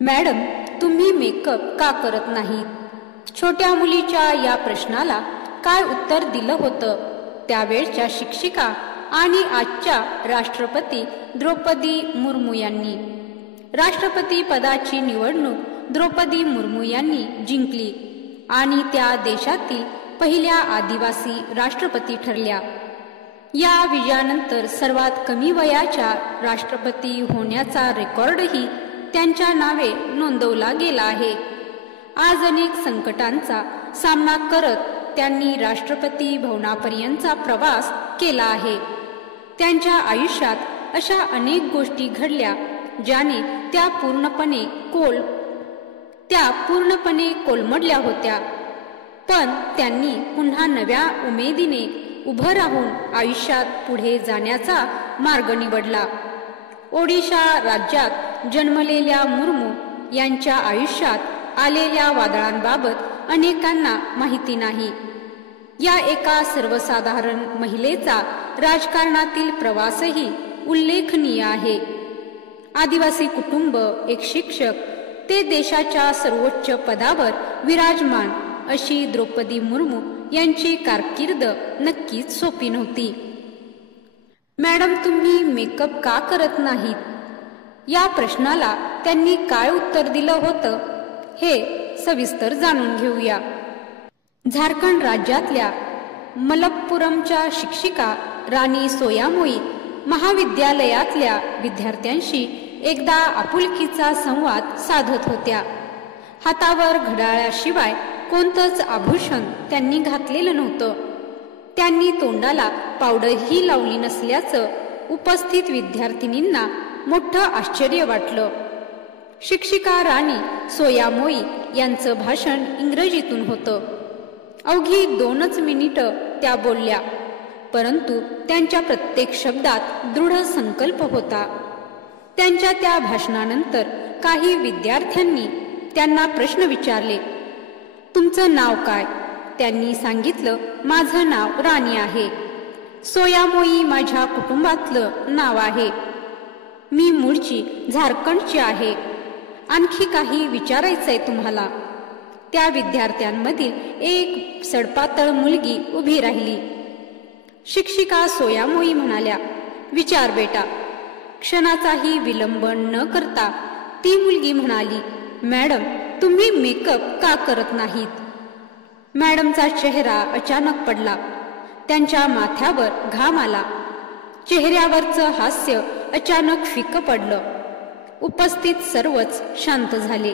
Madam, तुम्ही makeup का करत नाहीत? छोट्या मुलीच्या या प्रश्नाला काय उत्तर दिलं होतं त्यावेळच्या शिक्षिका आणि आजच्या राष्ट्रपती द्रौपदी मुर्मू यांनी? राष्ट्रपती पदाची निवडणूक द्रौपदी मुर्मू यांनी जिंकली आणि त्या देशातील पहिल्या आदिवासी राष्ट्रपती ठरल्या. या विजयानंतर सर्वात कमी वयाच्या राष्ट्रपती होण्याचा रेकॉर्डही त्यांच्या नावे नोंदवला गेला आहे. आज अनेक संकटांचा सामना करत त्यांनी राष्ट्रपती भवनापर्यंतचा प्रवास केला आहे. त्यांच्या आयुष्यात अशा अनेक गोष्टी घडल्या ज्याने त्या पूर्णपणे कोलमडल्या होत्या, पण त्यांनी पुन्हा नव्या उमेदीने उभं राहून आयुष्यात पुढे जाण्याचा मार्ग निवडला. ओडिशा राज्यात जन्मलेल्या मुर्मू यांच्या आयुष्यात आलेल्या वादळांबाबत अनेकांना माहिती नाही. या एका सर्वसाधारण महिलेचा राजकारणातील प्रवासही उल्लेखनीय आहे. आदिवासी कुटुंब, एक शिक्षक ते देशाच्या सर्वोच्च पदावर विराजमान अशी द्रौपदी मुर्मू यांची कारकीर्द नक्कीच सोपी नव्हती. मॅडम, तुम्ही मेकअप का करत नाहीत? या प्रश्नाला त्यांनी काय उत्तर दिलं होतं हे सविस्तर जाणून घेऊया. झारखंड राज्यातल्या मलप्पुरमच्या शिक्षिका राणी सोयामोई महाविद्यालयातल्या विद्यार्थ्यांशी एकदा आपुलकीचा संवाद साधत होत्या. हातावर घड्याळाशिवाय कोणतंच आभूषण त्यांनी घातलेलं नव्हतं. त्यांनी तोंडाला पावडरही लावली नसल्याचं उपस्थित विद्यार्थिनींना मोठं आश्चर्य वाटलं. शिक्षिका राणी सोयामोई यांचं भाषण इंग्रजीतून होतं. अवघी 2 मिनिटं त्या बोलल्या, परंतु त्यांच्या प्रत्येक शब्दात दृढ संकल्प होता. त्यांच्या त्या भाषणानंतर काही विद्यार्थ्यांनी त्यांना प्रश्न विचारले. तुमचं नाव काय? त्यांनी सांगितलं, माझं नाव राणी आहे. सोयामोई माझ्या कुटुंबातलं नाव आहे. मी मूळची झारखंडची आहे. आणखी काही विचारायचंय तुम्हाला? त्या विद्यार्थ्यांमधील एक सडपातळ मुलगी उभी राहिली. शिक्षिका सोयामोई म्हणाल्या, विचार बेटा. क्षणाचाही विलंब न करता ती मुलगी म्हणाली, मॅडम, तुम्ही मेकअप का करत नाहीत? मॅडमचा चेहरा अचानक पडला. त्यांच्या माथ्यावर घाम आला. चेहऱ्यावरचं हास्य अचानक फिकं पडलं. उपस्थित सर्वच शांत झाले.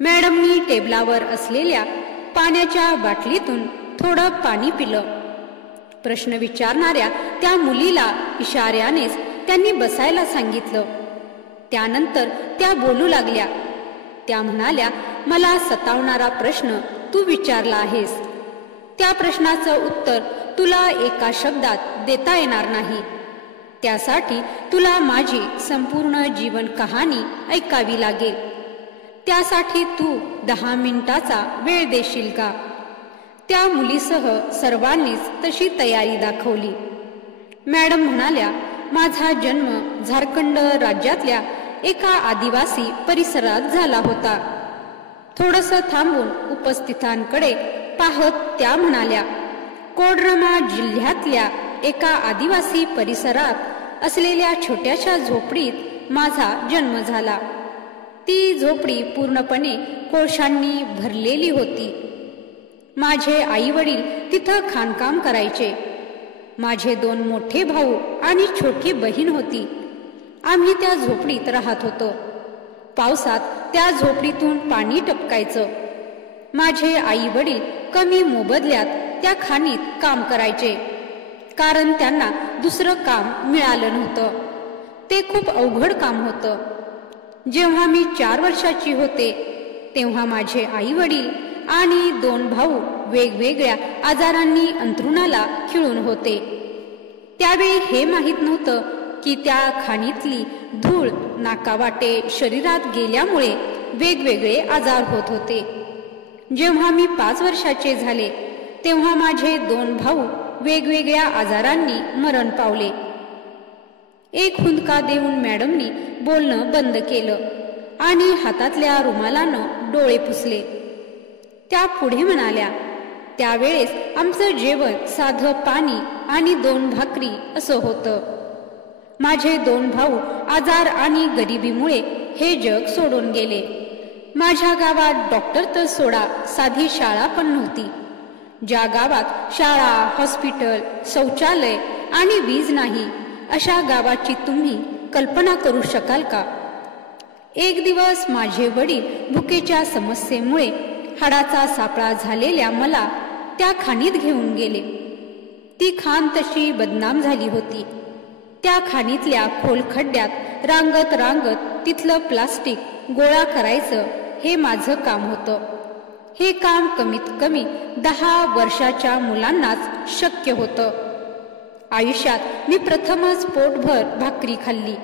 मॅडमनी टेबलावर असलेल्या पाण्याच्या बाटलीतून थोडं पाणी पिलं. प्रश्न विचारणाऱ्या त्या मुलीला इशाऱ्यानेच त्यांनी बसायला सांगितलं. त्यानंतर त्या बोलू लागल्या. त्या म्हणाल्या, मला सतावणारा प्रश्न तू विचारला आहेस. त्या प्रश्नाचं उत्तर तुला एका शब्दात देता येणार नाही. त्यासाठी तुला माझी संपूर्ण जीवन कहाणी ऐकावी लागेल. त्यासाठी तू 10 मिनिटाचा वेळ देशील का? त्या मुलीसह सर्वांनीच तशी तयारी दाखवली. मॅडम म्हणाल्या, माझा जन्म झारखंड राज्यातल्या एका आदिवासी परिसरात झाला होता. थोडंसं थांबून उपस्थितांकडे पाहत त्या म्हणाल्या, कोडरमा जिल्ह्यातल्या एका आदिवासी परिसरात असलेल्या छोट्याशा झोपडीत माझा जन्म झाला. ती झोपडी पूर्णपणे कोळशांनी भरलेली होती. माझे आई वडील तिथं खाणकाम करायचे. माझे 2 मोठे भाऊ आणि छोटी बहीण होती. आम्ही त्या झोपडीत राहत होतो. पावसात त्या झोपडीतून पाणी टपकायचं. माझे आई वडील कमी मोबदल्यात त्या खाणीत काम करायचे, कारण त्यांना दुसरं काम मिळालं नव्हतं. ते खूप अवघड काम होतं. जेव्हा मी 4 वर्षाची होते तेव्हा माझे आई वडील आणि 2 भाऊ वेगवेगळ्या आजारांनी अंथरुणाला खिळून होते. त्यावेळी हे माहीत नव्हतं की त्या खाणीतली धूळ नाकावाटे शरीरात गेल्यामुळे वेगवेगळे आजार होत होते. जेव्हा मी 5 वर्षाचे झाले तेव्हा माझे 2 भाऊ वेगवेगळ्या आजारांनी मरण पावले. एक हुंदका देऊन मॅडमनी बोलणं बंद केलं. आणि हातातल्या रुमालानं डोळे पुसले. त्या पुढे म्हणाल्या, त्यावेळेस आमचं जेवण साधं पाणी आणि 2 भाकरी असं होतं. माझे 2 भाऊ आजार आणि गरिबीमुळे हे जग सोडून गेले. माझ्या गावात डॉक्टर तर सोडा, साधी शाळा पण नव्हती. ज्या गावात शाळा, हॉस्पिटल, शौचालय आणि वीज नाही, अशा गावाची तुम्ही कल्पना करू शकाल का? एक दिवस माझे वडील भुकेच्या समस्येमुळे हाडाचा सापळा झालेल्या मला त्या खाणीत घेऊन गेले. ती खाण तशी बदनाम झाली होती. त्या खाणीतल्या खोल खड्ड्यात रांगत रांगत तिथलं प्लास्टिक गोळा करायचं हे माझं काम होतं. हे काम कमीत कमी 10 वर्षाच्या मुलांनाच शक्य होतं. आयुष्यात मी प्रथमच पोटभर भाकरी खाल्ली.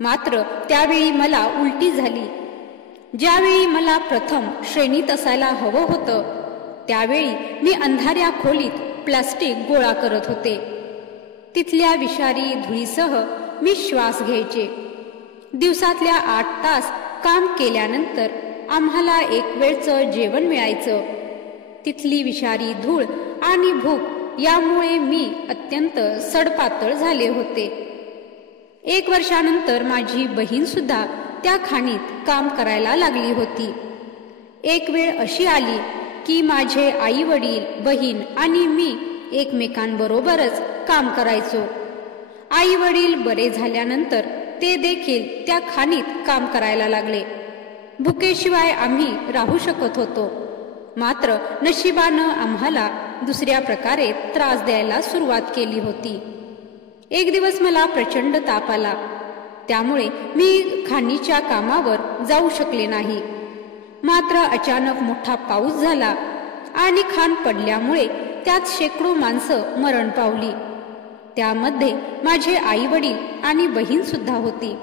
मात्र त्यावेळी मला उलटी झाली. ज्यावेळी मला प्रथम श्रेणीत असायला हवं होतं, त्यावेळी मी अंधाऱ्या खोलीत प्लास्टिक गोळा करत होते. तिथल्या विषारी धुळीसह मी श्वास घ्यायचे. दिवसातल्या 8 तास काम केल्यानंतर आम्हाला एक वेळचं जेवण मिळायचं. तिथली विषारी धूळ आणि भूक यामुळे मी अत्यंत सडपातळ झाले होते. 1 वर्षानंतर माझी बहीण सुद्धा त्या खाणीत काम करायला लागली होती. एक वेळ अशी आली की माझे आई वडील, बहीण आणि मी एकमेकांबरोबरच काम करायचो. आई वडील बरे झाल्यानंतर ते देखील त्या खाणीत काम करायला लागले. भुकेशिवाय आम्ही राहू शकत होतो. मात्र नशिबानं आम्हाला दुसऱ्या प्रकारे त्रास द्यायला सुरुवात केली होती. एक दिवस मला प्रचंड ताप आला. त्यामुळे मी खाणीच्या कामावर जाऊ शकले नाही. मात्र अचानक मोठा पाऊस झाला आणि खाण पडल्यामुळे त्यात शेकडो माणसं मरण पावली. त्यामध्ये माझे आई वडील आणि बहीण सुद्धा होती.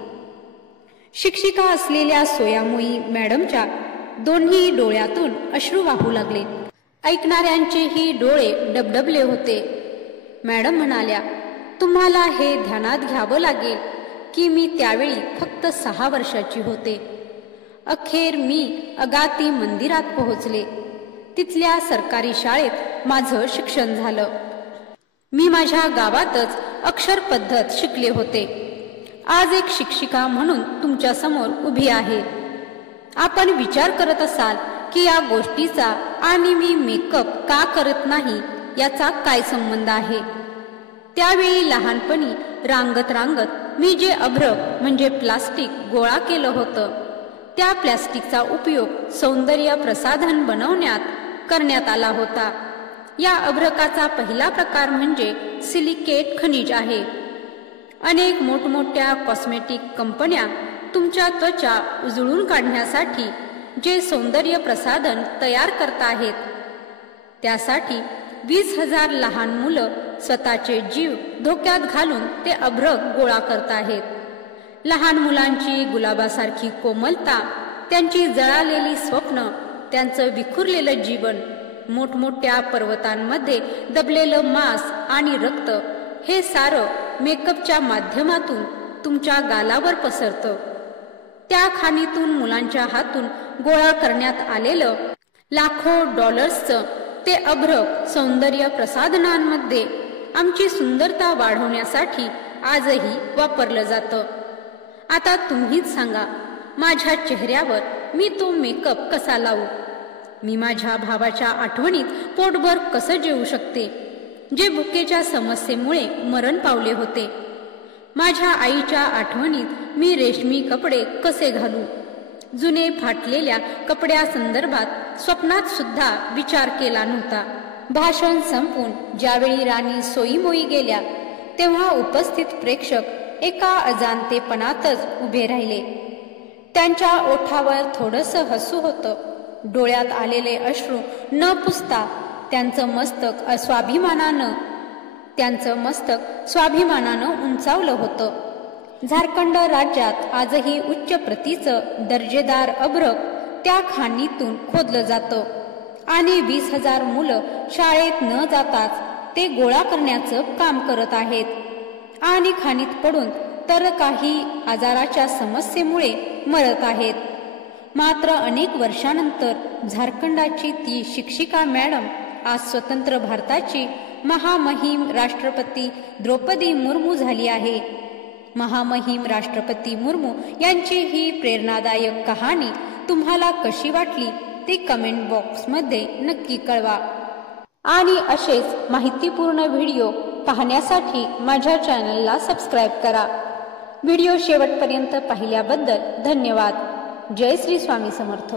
शिक्षिका असलेल्या सोयामोई मॅडमच्या दोन्ही डोळ्यातून अश्रू वाहू लागले. ऐकणाऱ्यांचेही डोळे डबडबले होते. मॅडम म्हणाल्या, तुम्हाला हे ध्यानात घ्यावं लागेल की मी त्यावेळी फक्त 6 वर्षाची होते. अखेर मी अगाती मंदिरात पोहोचले. तिथल्या सरकारी शाळेत माझं शिक्षण झालं. मी माझ्या गावातच अक्षर पद्धत शिकले होते. आज एक शिक्षिका म्हणून तुमच्या समोर उभी आहे. आपण विचार करत असाल की या गोष्टीचा आणि मी मेकअप का करत नाही याचा काय संबंध आहे. त्यावेळी लहानपणी रांगत रांगत मी जे अभ्रक म्हणजे प्लास्टिक गोळा केलं होतं, त्या प्लास्टिकचा उपयोग सौंदर्य प्रसाधन बनवण्यात करण्यात आला होता. या अभ्रकाचा पहिला प्रकार म्हणजे सिलिकेट खनिज आहे. अनेक मोठमोठ्या कॉस्मेटिक कंपन्या तुमच्या त्वचा उजळून काढण्यासाठी जे सौंदर्य प्रसाधन तयार करत आहेत, त्यासाठी 20,000 लहान मुलं स्वतःचे जीव धोक्यात घालून ते अभ्रक गोळा करत आहेत. लहान मुलांची गुलाबासारखी कोमलता, त्यांची जळालेली स्वप्न, त्यांचं विखुरलेलं जीवन, मोठमोठ्या पर्वतांमध्ये दबलेलं मांस आणि रक्त, हे सारं मेकअपच्या माध्यमातून तुमच्या गालावर पसरतं. त्या खाणीतून मुलांच्या हातून गोळा करण्यात आलेलं लाखो डॉलर्सचं ते अभ्रक सौंदर्य प्रसाधनांमध्ये आमची सुंदरता वाढवण्यासाठी आजही वापरलं जातं. आता तुम्हीच सांगा, माझ्या चेहऱ्यावर मी तो मेकअप कसा लावू? मी माझ्या भावाच्या आठवणीत पोटभर कसं जेवू शकते, जे भुकेच्या समस्येमुळे मरण पावले होते? माझ्या आईच्या आठवणीत मी रेशमी कपडे कसे घालू? जुने फाटलेल्या कपड्यासंदर्भात स्वप्नात सुद्धा विचार केला नव्हता. भाषण संपून ज्यावेळी राणी सोईमोई गेल्या, तेव्हा उपस्थित प्रेक्षक एका अजाणतेपणातच उभे राहिले. त्यांच्या ओठावर थोडंसं हसू होतं. डोळ्यात आलेले अश्रू न पुसता त्यांचं मस्तक स्वाभिमानानं उंचावलं होतं. झारखंड राज्यात आजही उच्च प्रतीचं दर्जेदार अभ्रक त्या खाणीतून खोदलं जातं आणि 20,000 मुलं शाळेत न जाताच ते गोळा करण्याचं काम करत आहेत. आणि खाणीत पडून तर काही आजाराच्या समस्येमुळे मरत आहेत. मात्र अनेक वर्षानंतर झारखंडाची ती शिक्षिका मॅडम आज स्वतंत्र भारताची महामहिम राष्ट्रपती द्रौपदी मुर्मू झाली आहे. महामहिम राष्ट्रपती मुर्मू यांची ही प्रेरणादायक कहाणी तुम्हाला कशी वाटली ते कमेंट बॉक्समध्ये नक्की कळवा. आणि असेच माहितीपूर्ण व्हिडिओ पाहण्यासाठी माझ्या चॅनलला सबस्क्राईब करा. व्हिडिओ शेवटपर्यंत पाहिल्याबद्दल धन्यवाद. जय श्री स्वामी समर्थ.